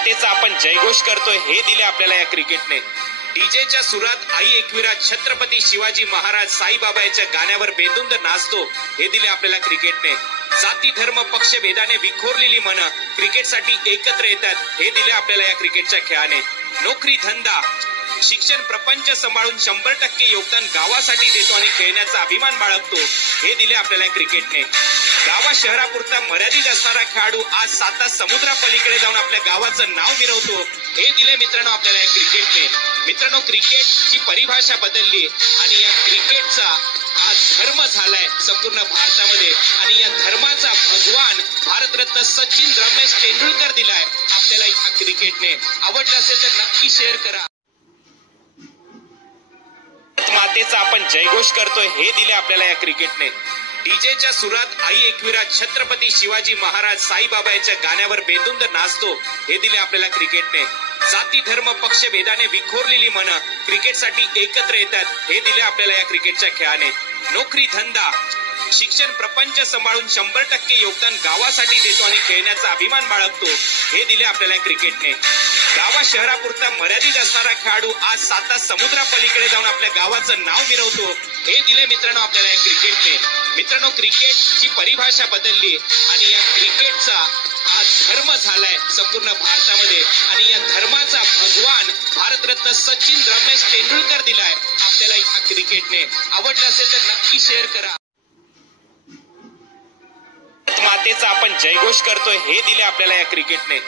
मातेचा आपण जयघोष करतोय हे दिले आपल्याला या क्रिकेटने। डीजेच्या सुरात आई एकविरा छत्रपती शिवाजी महाराज साईबाबा यांच्या गाण्यावर बेधुंद नाचतो हे दिले आपल्याला क्रिकेटने। जाती धर्म पक्ष भेदाने विखोरलेली मन क्रिकेटसाठी एकत्र येतात हे दिले आपल्याला या क्रिकेटच्या खेळाने। नोकरी धंदा शिक्षण प्रपंच सांभाळून 100% योगदान गावासाठी देतो आणि खेळण्याचा अभिमान बाळगतो हे दिले आपल्याला क्रिकेटने। गावा शहरापुरता मर्यादित असणारा खेळाडू आज 7 समुद्रापलीकडे जाऊन आपल्या गावाचं नाव मिरवतो हे दिले मित्रांनो आपल्याला या क्रिकेटने। मित्रांनो, क्रिकेटची परिभाषा बदलली आणि या क्रिकेटचा हा धर्म झालाय संपूर्ण भारतामध्ये आणि या धर्माचा भगवान भारतरत्न सचिन रमेश तेंडुलकर दिलाय आपल्याला या क्रिकेटने। आवडलं असेल तर नक्की शेअर करा। मातेचा आपण जयघोष करतोय हे दिले आपल्याला या क्रिकेटने। डीजेच्या सुरात आई एकविरा छत्रपती शिवाजी महाराज साईबाबा यांच्या गाण्यावर बेधुंद नाचतो हे दिले आपल्याला क्रिकेटने। जाती धर्म पक्ष भेदाने विखोरलेली मन क्रिकेटसाठी एकत्र येतात हे दिले आपल्याला या क्रिकेटच्या खेळाने। नोकरी धंदा शिक्षण प्रपंच सांभाळून 100% योगदान गावासाठी देतो आणि खेळण्याचा अभिमान बाळगतो हे दिले आपल्याला क्रिकेटने। गावा शहरापुरता मर्यादित असणारा खेळाडू आज 7 समुद्रापलीकडे जाऊन आपल्या गावाचं नाव मिरवतो हे दिले मित्रांनो आपल्याला या क्रिकेटने। मित्रांनो, क्रिकेटची परिभाषा बदलली आणि या क्रिकेटचा हा धर्म झालाय संपूर्ण भारतामध्ये आणि या धर्माचा भगवान भारतरत्न सचिन रमेश तेंडुलकर दिलाय आपल्याला या क्रिकेटने। आवडलं असेल तर नक्की शेअर करा। मातेचा आपण जयघोष करतोय हे दिले आपल्याला या क्रिकेटने।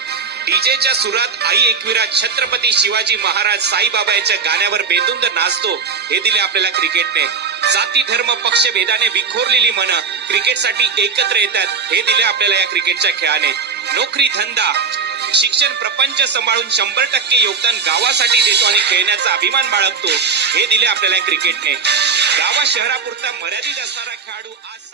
डीजेच्या सुरात आई एकविरा छत्रपती शिवाजी महाराज साईबाबा यांच्या गाण्यावर बेधुंद नाचतो हे दिले आपल्याला क्रिकेटने। जाती धर्म पक्ष भेदाने विखोरलेली मन क्रिकेटसाठी एकत्र येतात हे दिले आपल्याला या क्रिकेटच्या खेळाने। नोकरी धंदा शिक्षण प्रपंच सांभाळून 100% योगदान गावासाठी देतो आणि खेळण्याचा अभिमान बाळगतो हे दिले आपल्याला क्रिकेटने। गावा शहरापुरता मर्यादित असणारा खेळाडू आज